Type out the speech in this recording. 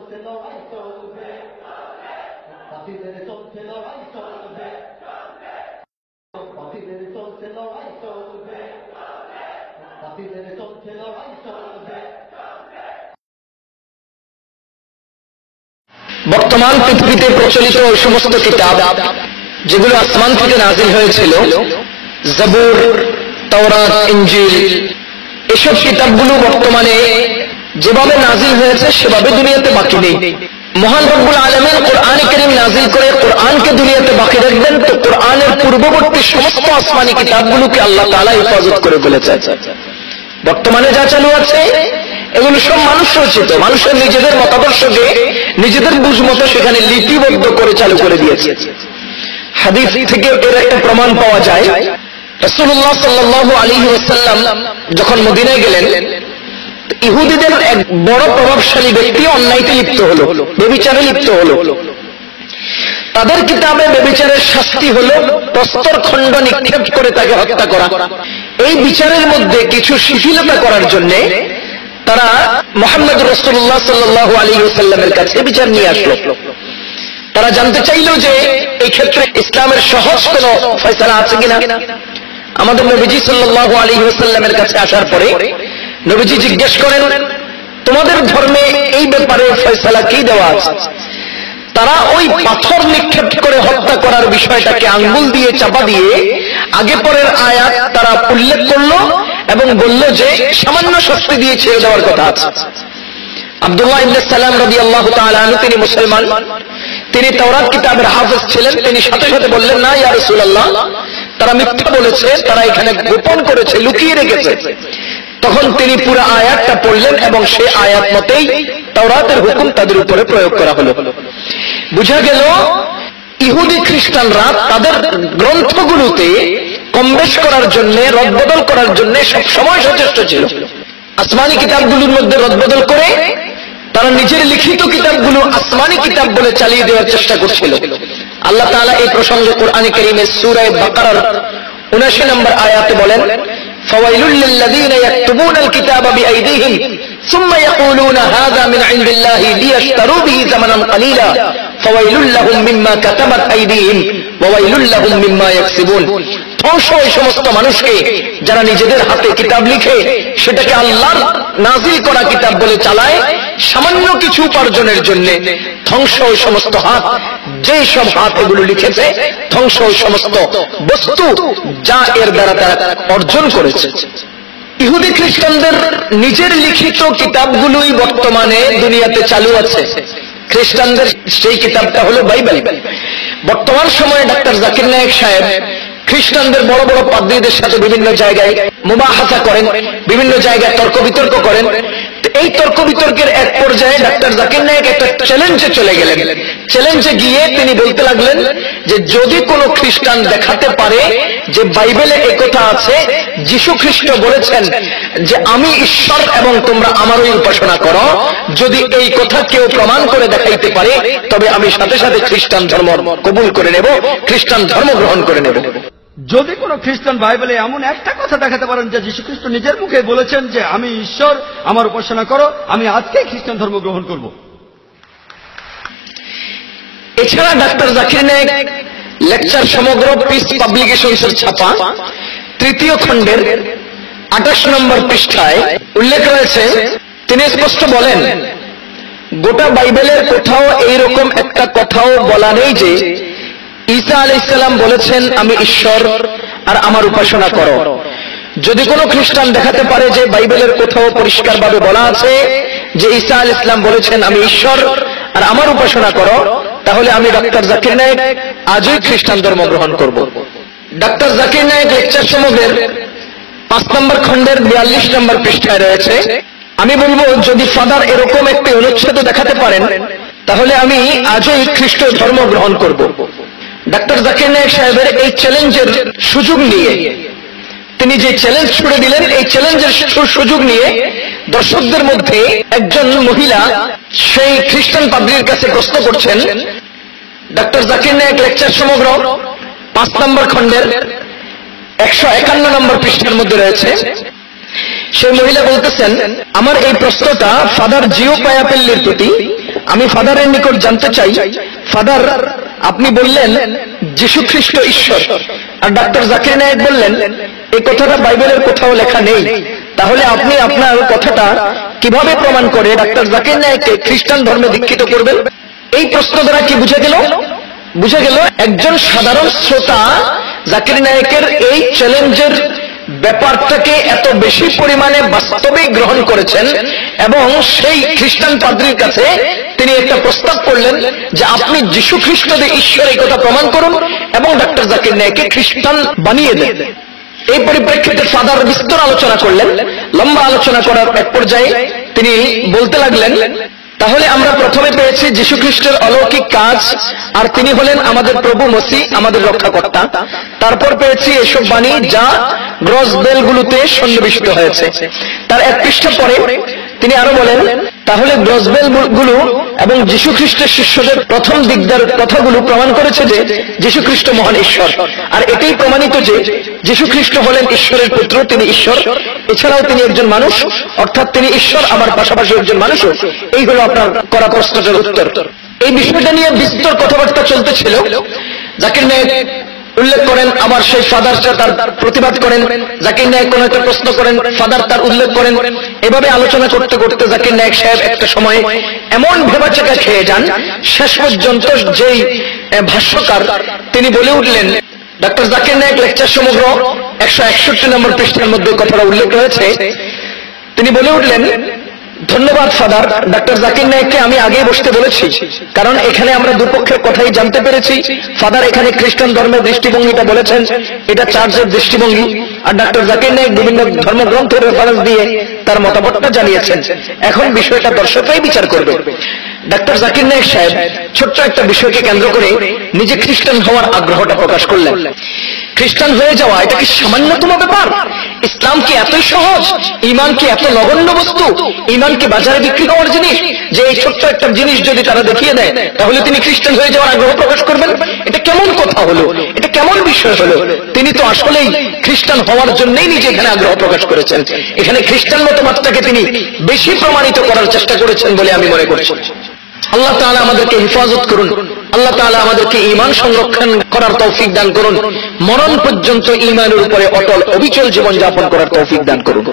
চলছে লড়াই চলবে চলছে লড়াই চলবে চলছে লড়াই চলবে চলছে লড়াই চলবে বর্তমান পৃথিবীতে প্রচলিত ওই সমস্ত কিতাব যেগুলো আসমান থেকে নাজিল হয়েছিল, জবুর, তওরাত ইঞ্জিল এসব কিতাবগুলো বর্তমানে যেভাবে নাজিল হয়েছে, সেভাবে দুনিয়াতে বাকি নেই। মহান রব্বুল আলমের কোরআন করিম নাজিল করে কোরআনকে দুনিয়াতে বাকি রাখবেন, তো কোরআনের পূর্ববর্তী সমস্ত আসমানি কিতাবগুলোকে আল্লাহ তালা হেফাজত করে ফেলেছে বর্তমানে যা চালু আছে, এগুলো সব মানুষ রচিত। মানুষের নিজেদের মতাদর্শকে নিজেদের বুঝ মতো সেখানে লিপিবদ্ধ করে চালু করে দিয়েছে। হাদিস থেকে এর একটা প্রমাণ পাওয়া যায়। রসুল্লাহ সাল্লাহ আলী ওসাল্লাম যখন মদিনায় গেলেন ইহুদিদের এক বড় প্রভাবশালী ব্যক্তি অন্যায়তে লিপ্ত হলো, বেবিচারে লিপ্ত হলো। তাদের কিতাবে বেবিচারের শাস্তি হল প্রস্তর খণ্ড নিক্ষেপ করে তাকে হত্যা করা। এই বিচারের মধ্যে কিছু শিথিলতা করার জন্য তারা মোহাম্মদ রসুল্লাহ সাল্লাহ আলী সাল্লামের কাছে বিচার নিয়ে আসলো। তারা জানতে চাইল যে এই ক্ষেত্রে ইসলামের সহজ কোন ফয়সালা আছে কিনা। আমাদের নবীজি সাল্লাহ আলী সাল্লামের কাছে আসার পরে নবীজি জিজ্ঞেস করেন, তোমাদের ধর্মে এই ব্যাপারে ফয়সালা কি দেওয়া আছে? তারা ওই পাথর নিক্ষেপ করে হত্যা করার বিষয়টাকে আঙ্গুল দিয়ে চাপা দিয়ে আগে পরের আয়াত তারা উল্লেখ করল এবং বলল যে সামান্য শক্তি দিয়ে ছেড়ে দেওয়ার কথা আছে। আব্দুল্লাহ ইবনে সালাম রবি আল্লাহ তিনি মুসলমান। তিনি তওরাত কিতাবের হাফেজ ছিলেন। তিনি সাথে সাথে বললেন, না ইয়া রাসূলুল্লাহ, তারা মিথ্যা বলেছে, তারা এখানে গোপন করেছে, লুকিয়ে রেখেছে। তখন তিনি পুরো আয়াতটা পড়লেন এবং সে আয়াত মতেই তাওরাতের হুকুম তাদের উপরে প্রয়োগ করা হলো। বুঝা গেল, ইহুদি খ্রিস্টানরা তাদের গ্রন্থগুলোতে কমবেশ করার জন্য, রদবদল করার জন্য সব সময় সচেষ্ট ছিল। আসমানি কিতাবগুলোর মধ্যে রদবদল করে তারা নিজের লিখিত কিতাবগুলো আসমানি কিতাব বলে চালিয়ে দেওয়ার চেষ্টা করছিল। আল্লাহ তাআলা এই প্রসঙ্গে কোরআনে কারীমে সূরা বাকারার 79 নম্বর আয়াতে বলেন فويل للذين يكتبون الكتاب بأيديهم ثم يقولون هذا من عند الله ليشتروا به ثمنا قليلا. فويل لهم مما كتبت أيديهم সমস্ত মানুষকে যারা নিজেদের হাতে কিতাব লিখে সেটাকে নাজিল করা কিতাব বলে চালায় সামান্য কিছু উপার্জনের জন্য ধ্বংস ওই সমস্ত হাত, যে সব হাত এগুলো লিখেছে, ধ্বংস ওই সমস্ত বস্তু যা এর দ্বারা তারা অর্জন করেছে। ইহুদি খ্রিস্টানদের নিজের লিখিত কিতাবগুলোই বর্তমানে দুনিয়াতে চালু আছে। খ্রিস্টানদের সেই কিতাবটা হলো বাইবেল। বর্তমান সময়ে ডাক্তার জাকির নায়ক সাহেব খ্রিস্টানদের বড় বড় পাদ্রীদের সাথে বিভিন্ন জায়গায় মুবাহাতা করেন, বিভিন্ন জায়গায় তর্ক বিতর্ক করেন। এই তর্ক বিতর্কের এক পর্যায়ে ডাক্তার জাকির নায়ক একটা চ্যালেঞ্জে চলে গেলেন। চ্যালেঞ্জে গিয়ে তিনি বলতে লাগলেন যে, যদি কোনো খ্রিস্টান দেখাতে পারে যে বাইবেলে একথা আছে যিশু খ্রিস্ট বলেছেন যে, আমি ঈশ্বর এবং তোমরা আমারই উপাসনা করো, যদি এই কথা কেউ প্রমাণ করে দেখাইতে পারে, তবে আমি সাথে সাথে খ্রিস্টান ধর্ম কবুল করে নেব, খ্রিস্টান ধর্ম গ্রহণ করে নেব। যদি কোন খ্রিস্টান বাইবেলে এমন একটা কথা দেখাতে পারেন যে যীশু খ্রিস্ট নিজের মুখে বলেছেন যে আমি ঈশ্বর, আমার উপাসনা করো, আমি আজকেই খ্রিস্টান ধর্ম গ্রহণ করব। এছাড়া ডাক্তার জাকির নায়ক লেকচার সমগ্র পিস পাবলিকেশনসের ছাপা তৃতীয় খণ্ডের আঠাশ নম্বর পৃষ্ঠায় উল্লেখ রয়েছে, তিনি স্পষ্ট বলেন, গোটা বাইবেলের কোথাও এইরকম একটা কথাও বলা নেই যে ঈসা আলি ইসলাম বলেছেন, আমি ঈশ্বর আর আমার উপাসনা করো। যদি কোনো খ্রিস্টান দেখাতে পারে যে বাইবেলের কোথাও পরিষ্কারভাবে বলা আছে যে ঈসা আল ইসলাম বলেছেন, আমি ঈশ্বর আর আমার উপাসনা করো, তাহলে আমি ডাক্তার জাকির নায়ক আজই খ্রিস্টান ধর্ম গ্রহণ করব। ডাক্তার জাকির নায়ক লেকচার সমগ্রের পাঁচ নম্বর খণ্ডের বিয়াল্লিশ নম্বর পৃষ্ঠায় রয়েছে। আমি বলব, যদি ফাদার এরকম একটি অনুচ্ছেদ দেখাতে পারেন, তাহলে আমি আজই খ্রিস্ট ধর্ম গ্রহণ করব। ডাক্তার জাকির নায়ক সাহেবের এই চ্যালেঞ্জের সুযোগ নিয়ে। তিনি যে চ্যালেঞ্জ ছুড়ে দিলেন, এই চ্যালেঞ্জের সুযোগ নিয়ে দর্শকদের মধ্যে একজন মহিলা সেই খ্রিস্টান পাদ্রির কাছে প্রশ্ন করছেন, ডাক্তার জাকির নায়ক লেকচার সমগ্র পাঁচ নম্বর খণ্ডের একশো একান্ন নম্বর পৃষ্ঠার মধ্যে রয়েছে। সেই মহিলা বলতেছেন, আমার এই প্রশ্নটা ফাদার জিও পায়াপেল্লির প্রতি, আমি ফাদারের নিকট জানতে চাই। ফাদার আপনি বললেন যীশু খ্রিস্ট ঈশ্বর। আর ডাক্তার জাকির নায়ক বললেন এই কথাটা বাইবেলের কোথাও লেখা নেই। তাহলে আপনি আপনার কথাটা কীভাবে প্রমাণ করে ডাক্তার জাকির নায়ককে খ্রিস্টান ধর্মে দীক্ষিত করবেন? এই প্রশ্ন দ্বারা কি বুঝে গেল? বুঝে গেল একজন সাধারণ শ্রোতা জাকির নায়কের এই চ্যালেঞ্জের ব্যাপারটাকে এত বেশি পরিমাণে বাস্তবে গ্রহণ করেছেন এবং সেই খ্রিস্টান পাদ্রির কাছে তিনি একটা প্রস্তাব করলেন যে আপনি যীশু খ্রিস্ট যে ঈশ্বর এই কথা প্রমাণ করুন এবং ডক্টর জাকির নায়কে খ্রিস্টান বানিয়ে দেন। এই পরিপ্রেক্ষিতে ফাদার বিস্তর আলোচনা করলেন। লম্বা আলোচনা করার এক পর্যায়ে তিনি বলতে লাগলেন, তাহলে আমরা প্রথমে পেয়েছি যীশু খ্রিস্টের অলৌকিক কাজ, আর তিনি হলেন আমাদের প্রভু মসি আমাদের রক্ষাকর্তা। তারপর পেয়েছি এসব বাণী যা গ্রস বেলগুলোতে সন্নিবেশিত হয়েছে। তার এক পৃষ্ঠা পরে তিনি আরও বলেন তাহলে গ্রসবেলগুলো এবং যীশু খ্রিস্টের শিষ্যদের প্রথম দিকদার কথাগুলো প্রমাণ করেছে যে যীশু খ্রিস্ট মহান ঈশ্বর। আর এটাই প্রমাণিত যে যীশু খ্রিস্ট হলেন ঈশ্বরের পুত্র, তিনি ঈশ্বর। এছাড়াও তিনি একজন মানুষ, অর্থাৎ তিনি ঈশ্বর, আমার পাশাপাশি একজন মানুষও। এই হলো আপনার করা প্রশ্নটার উত্তর। এই বিষয়টা নিয়ে বিস্তর কথাবার্তা চলতেছিল। জাকির নায়ক উল্লেখ করেন আমার সেই ফাদার তার প্রতিবাদ করেন, জাকির নায়ক কোন একটা প্রশ্ন করেন ফাদার তার উল্লেখ করেন। এভাবে আলোচনা করতে করতে জাকির নায়ক সাহেব একটা সময় এমন ভেবাচাকা খেয়ে যান, শেষ পর্যন্ত যেই ভাষ্যকার তিনি বলে উঠলেন ডক্টর জাকির নায়ক লেকচার সমগ্র একশো একষট্টি নম্বর পৃষ্ঠার মধ্যে কথাটা উল্লেখ রয়েছে। তিনি বলে উঠলেন ধন্যবাদ, ফাদার। ডক্টর জাকির নায়ককে আমি আগেই বসতে বলেছি। কারণ এখানে আমরা দুপক্ষের কথাই জানতে পেরেছি। ফাদার এখানে খ্রিস্টান ধর্মের দৃষ্টিভঙ্গিটা বলেছেন। এটা চার্চের দৃষ্টিভঙ্গি। আর ডক্টর জাকির নায়ক বিভিন্ন ধর্মগ্রন্থের রেফারেন্স দিয়ে তার মতামতটা জানিয়েছেন। এখন বিষয়টা দর্শকরাই বিচার করবে। ডাক্তার জাকির নায়ক সাহেব, ছোট্ট একটা বিষয়কে কেন্দ্র করে নিজে খ্রিস্টান হওয়ার আগ্রহটা প্রকাশ করলেন। খ্রিস্টান হয়ে যাওয়া, এটা কি সামান্যতম ব্যাপার? ইসলাম কি এতই সহজ? ইমান কি এত নগণ্য বস্তু? ইমান কি বাজারে বিক্রি হওয়ার জিনিস? যে এই ছোট্ট একটা জিনিস যদি তারা দেখিয়ে দেয়, তাহলে তিনি খ্রিস্টান হয়ে যাওয়ার আগ্রহ প্রকাশ করবেন? এটা কেমন কথা হলো? এটা কেমন বিষয় হলো? তিনি তো আসলেই খ্রিস্টান হওয়ার জন্যই নিজে এখানে আগ্রহ প্রকাশ করেছেন। এখানে খ্রিস্টান মতবাদটাকে তিনি বেশি প্রমাণিত করার চেষ্টা করেছেন বলে আমি মনে করছি। আল্লাহ তাআলা আমাদেরকে হেফাজত করুন। আল্লাহ তাআলা আমাদেরকে ঈমান সংরক্ষণ করার তৌফিক দান করুন। মরণ পর্যন্ত ঈমানের উপরে অটল অবিচল জীবন যাপন করার তৌফিক দান করুন।